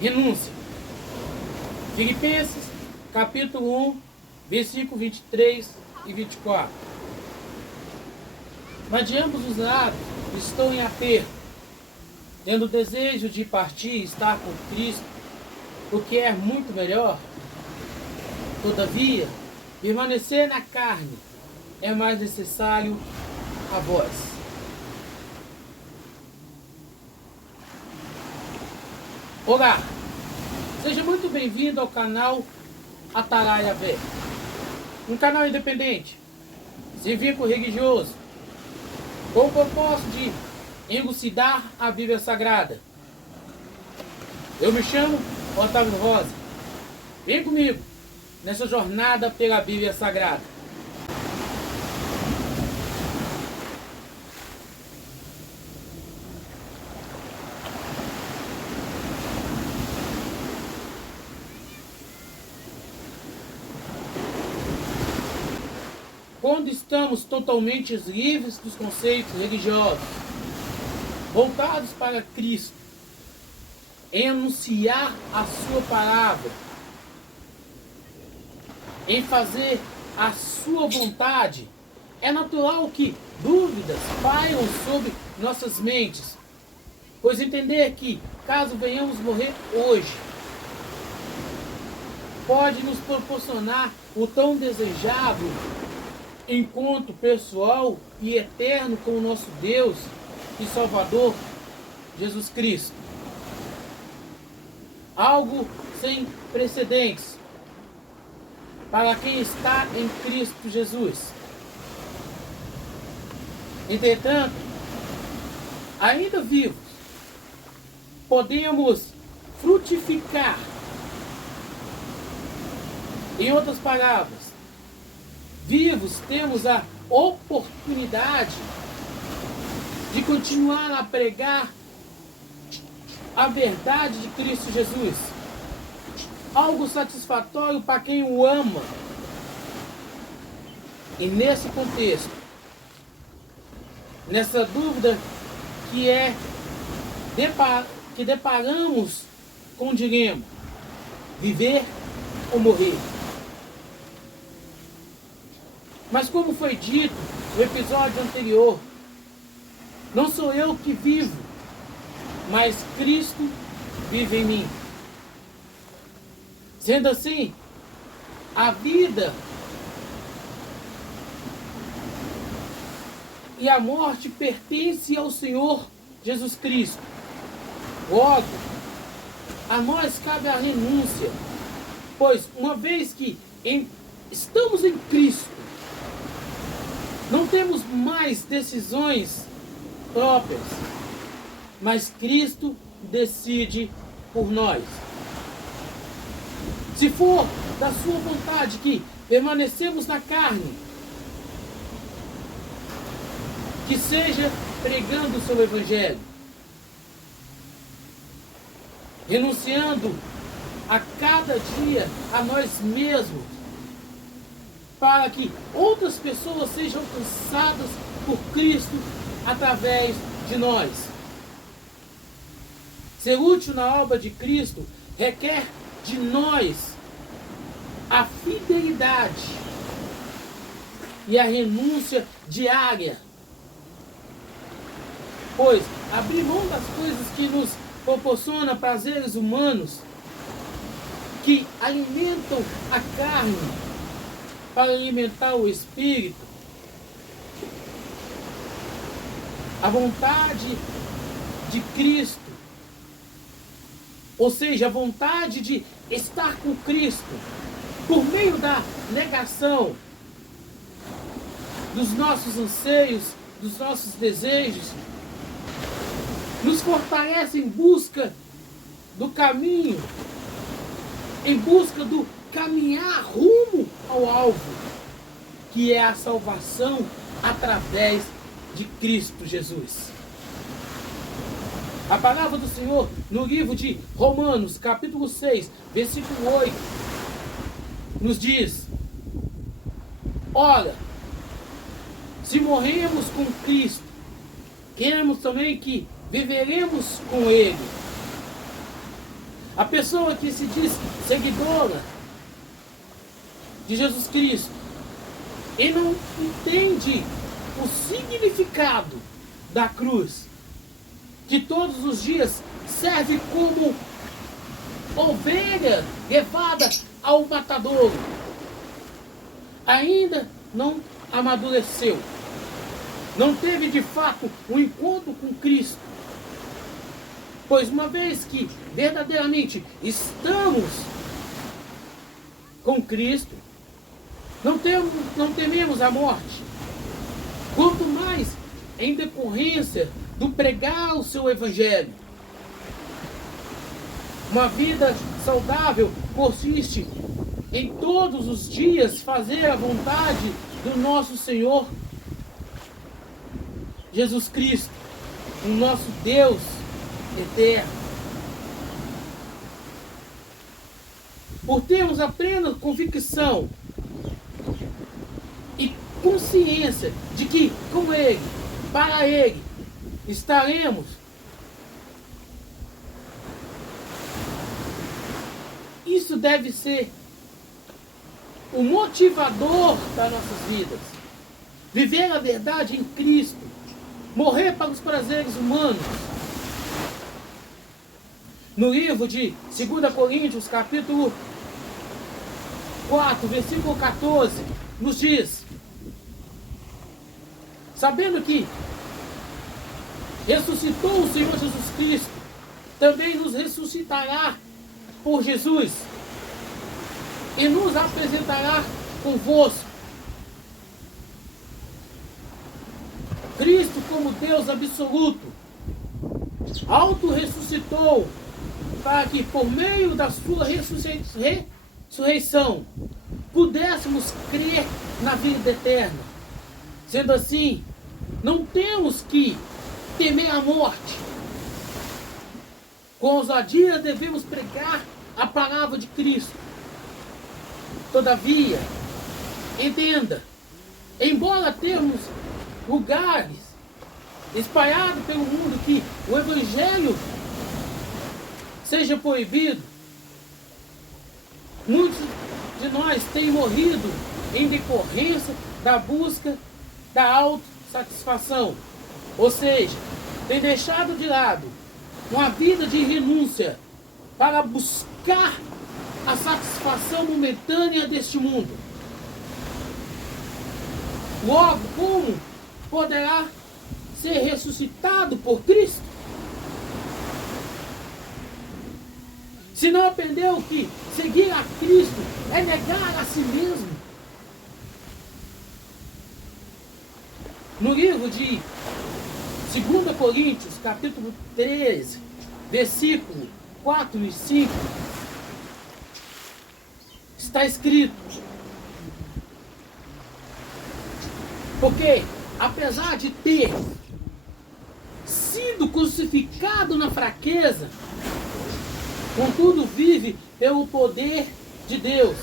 renúncia. Filipenses, capítulo 1, versículo 23 e 24. Mas de ambos os lados estou em aperto, tendo o desejo de partir e estar com Cristo, o que é muito melhor. Todavia, permanecer na carne é mais necessário a vós. Olá, seja muito bem-vindo ao canal Atalaia Vé, um canal independente, cívico religioso, com o propósito de elucidar a Bíblia Sagrada. Eu me chamo Otávio Rosa. Vem comigo nessa jornada pela Bíblia Sagrada. Quando estamos totalmente livres dos conceitos religiosos, voltados para Cristo, em anunciar a sua palavra, em fazer a sua vontade, é natural que dúvidas pairam sobre nossas mentes, pois entender que, caso venhamos morrer hoje, pode nos proporcionar o tão desejado encontro pessoal e eterno com o nosso Deus e Salvador, Jesus Cristo. Algo sem precedentes para quem está em Cristo Jesus. Entretanto, ainda vivos, podemos frutificar. Em outras palavras, vivos temos a oportunidade de continuar a pregar a verdade de Cristo Jesus. Algo satisfatório para quem o ama. E nesse contexto, nessa dúvida que deparamos com o dilema: viver ou morrer. Mas como foi dito no episódio anterior, não sou eu que vivo, mas Cristo vive em mim. Sendo assim, a vida e a morte pertencem ao Senhor Jesus Cristo. Logo, a nós cabe a renúncia, pois uma vez que estamos em Cristo, não temos mais decisões próprias, mas Cristo decide por nós. Se for da sua vontade que permanecemos na carne, que seja pregando o seu Evangelho, renunciando a cada dia a nós mesmos, para que outras pessoas sejam alcançadas por Cristo através de nós. Ser útil na obra de Cristo requer de nós a fidelidade e a renúncia diária. Pois abrir mão das coisas que nos proporcionam prazeres humanos, que alimentam a carne, para alimentar o espírito, a vontade de Cristo, ou seja, a vontade de estar com Cristo, por meio da negação dos nossos anseios, dos nossos desejos, nos fortalece em busca do caminho, em busca do caminhar rumo ao alvo, que é a salvação através de Cristo Jesus. A palavra do Senhor no livro de Romanos, capítulo 6, versículo 8, nos diz: ora, se morremos com Cristo, queremos também que viveremos com Ele. A pessoa que se diz seguidora de Jesus Cristo e não entende o significado da cruz, que todos os dias serve como ovelha levada ao matadouro, ainda não amadureceu, não teve de fato um encontro com Cristo. Pois uma vez que verdadeiramente estamos com Cristo, não tememos a morte, quanto mais em decorrência do pregar o seu evangelho. Uma vida saudável consiste em todos os dias fazer a vontade do nosso Senhor Jesus Cristo, o nosso Deus eterno. Por termos a plena convicção e consciência de que com Ele, para Ele, estaremos isso deve ser o motivador das nossas vidas. Viver a verdade em Cristo, morrer para os prazeres humanos. No livro de 2 Coríntios, capítulo 4, versículo 14, nos diz: sabendo que ressuscitou o Senhor Jesus Cristo, também nos ressuscitará por Jesus e nos apresentará convosco. Cristo, como Deus absoluto, auto-ressuscitou para que por meio da sua ressurreição pudéssemos crer na vida eterna. Sendo assim, não temos que temer a morte. Com ousadia devemos pregar a palavra de Cristo. Todavia, entenda, embora termos lugares espalhados pelo mundo que o Evangelho seja proibido, muitos de nós têm morrido em decorrência da busca da autossatisfação, ou seja, têm deixado de lado uma vida de renúncia para buscar a satisfação momentânea deste mundo. Logo, como poderá ser ressuscitado por Cristo? Se não aprendeu que seguir a Cristo é negar a si mesmo. No livro de 2 Coríntios, capítulo 13, versículo 4 e 5, está escrito: porque, apesar de ter sido crucificado na fraqueza, contudo vive pelo poder de Deus.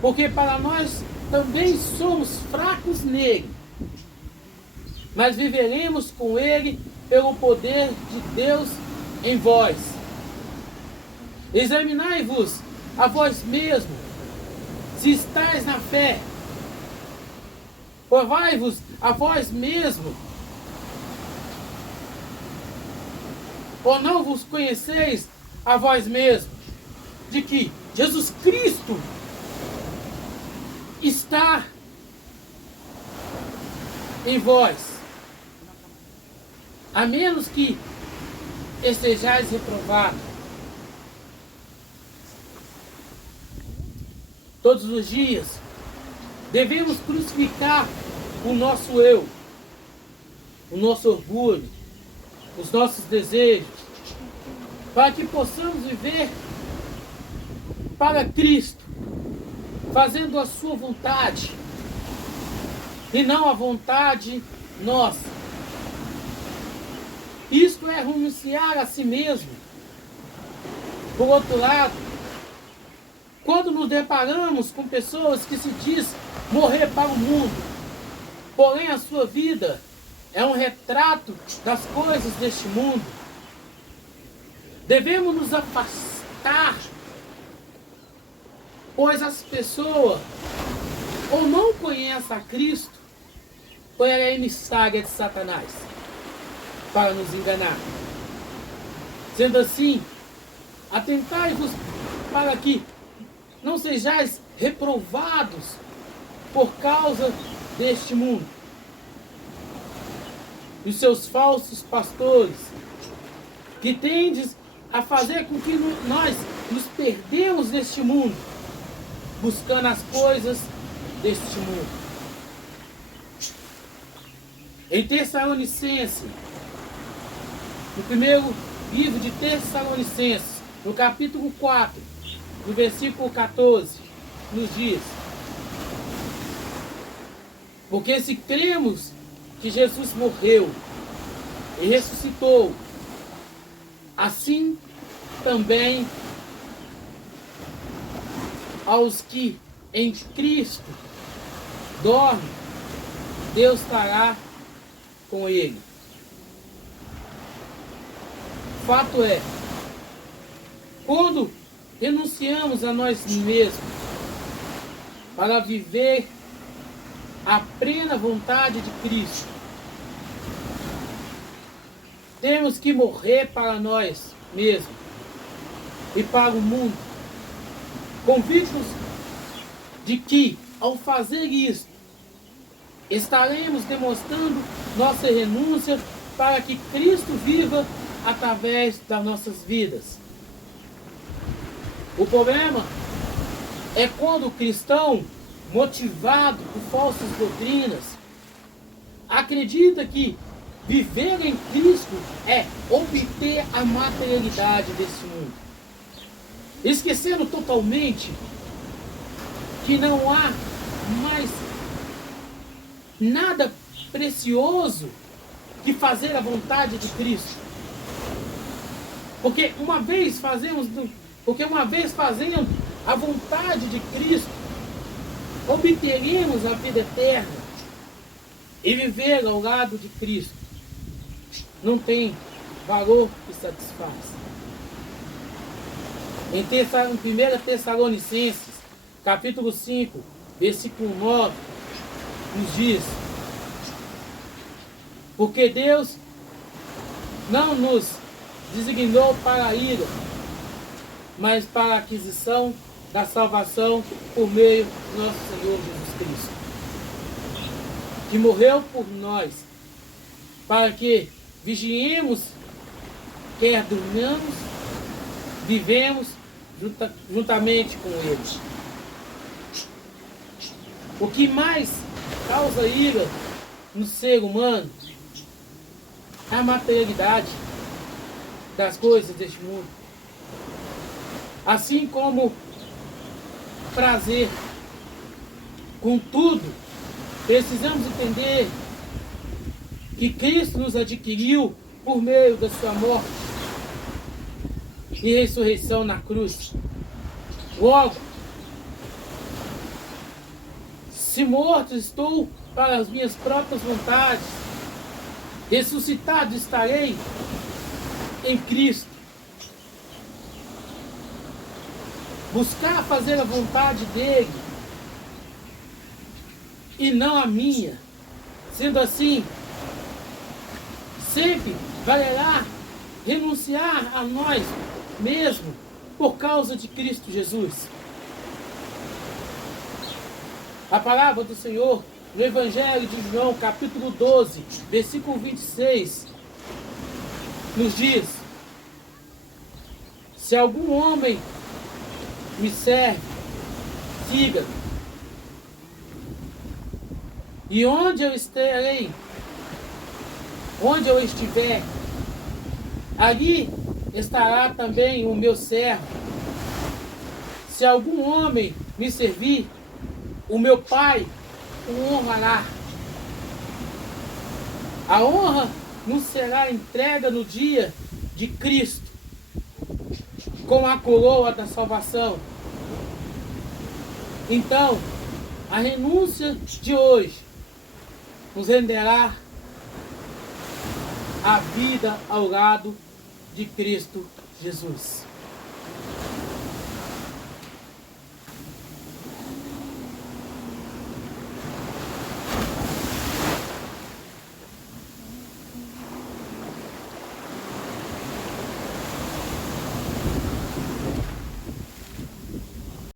Porque para nós também somos fracos nele, mas viveremos com ele pelo poder de Deus em vós. Examinai-vos a vós mesmo, se estáis na fé. Provai-vos a vós mesmo, ou não vos conheceis a vós mesmos, de que Jesus Cristo está em vós, a menos que estejais reprovados. Todos os dias devemos crucificar o nosso eu, o nosso orgulho, os nossos desejos, para que possamos viver para Cristo, fazendo a sua vontade e não a vontade nossa. Isto é renunciar a si mesmo. Por outro lado, quando nos deparamos com pessoas que se diz morrer para o mundo, porém a sua vida é um retrato das coisas deste mundo, Devemos nos afastar, pois as pessoas ou não conhecem a Cristo, ou ela é emissária de Satanás para nos enganar. Sendo assim, atentai-vos para que não sejais reprovados por causa deste mundo e seus falsos pastores, que tendes a fazer com que nós nos perdemos neste mundo, buscando as coisas deste mundo. Em Tessalonicenses, no primeiro livro de Tessalonicenses, no capítulo 4, no versículo 14, nos diz: porque se cremos que Jesus morreu e ressuscitou, assim também aos que em Cristo dormem, Deus estará com ele. Fato é, quando renunciamos a nós mesmos para viver a plena vontade de Cristo, temos que morrer para nós mesmos e para o mundo, convictos de que, ao fazer isso, estaremos demonstrando nossa renúncia para que Cristo viva através das nossas vidas. O problema é quando o cristão, motivado por falsas doutrinas, acredita que viver em Cristo é obter a materialidade desse mundo, esquecendo totalmente que não há mais nada precioso que fazer a vontade de Cristo. Porque uma vez fazendo a vontade de Cristo, obteremos a vida eterna e viver ao lado de Cristo não tem valor que satisfaz. Em 1 Tessalonicenses, capítulo 5, versículo 9, nos diz: porque Deus não nos designou para a ira, mas para a aquisição da salvação por meio do nosso Senhor Jesus Cristo, que morreu por nós, para que vigiemos, quer dormamos, vivemos juntamente com Ele. O que mais causa ira no ser humano é a materialidade das coisas deste mundo, assim como prazer. Contudo, precisamos entender que Cristo nos adquiriu por meio da sua morte e ressurreição na cruz. Logo, se morto estou para as minhas próprias vontades, ressuscitado estarei em Cristo. Buscar fazer a vontade dele e não a minha. Sendo assim, sempre valerá renunciar a nós mesmos por causa de Cristo Jesus. A palavra do Senhor no Evangelho de João, capítulo 12, versículo 26, nos diz: se algum homem me serve, siga. E onde eu estarei, onde eu estiver, ali estará também o meu servo. Se algum homem me servir, o meu Pai o honrará. A honra nos será entregue no dia de Cristo, com a coroa da salvação. Então, a renúncia de hoje nos renderá a vida ao lado de Cristo Jesus.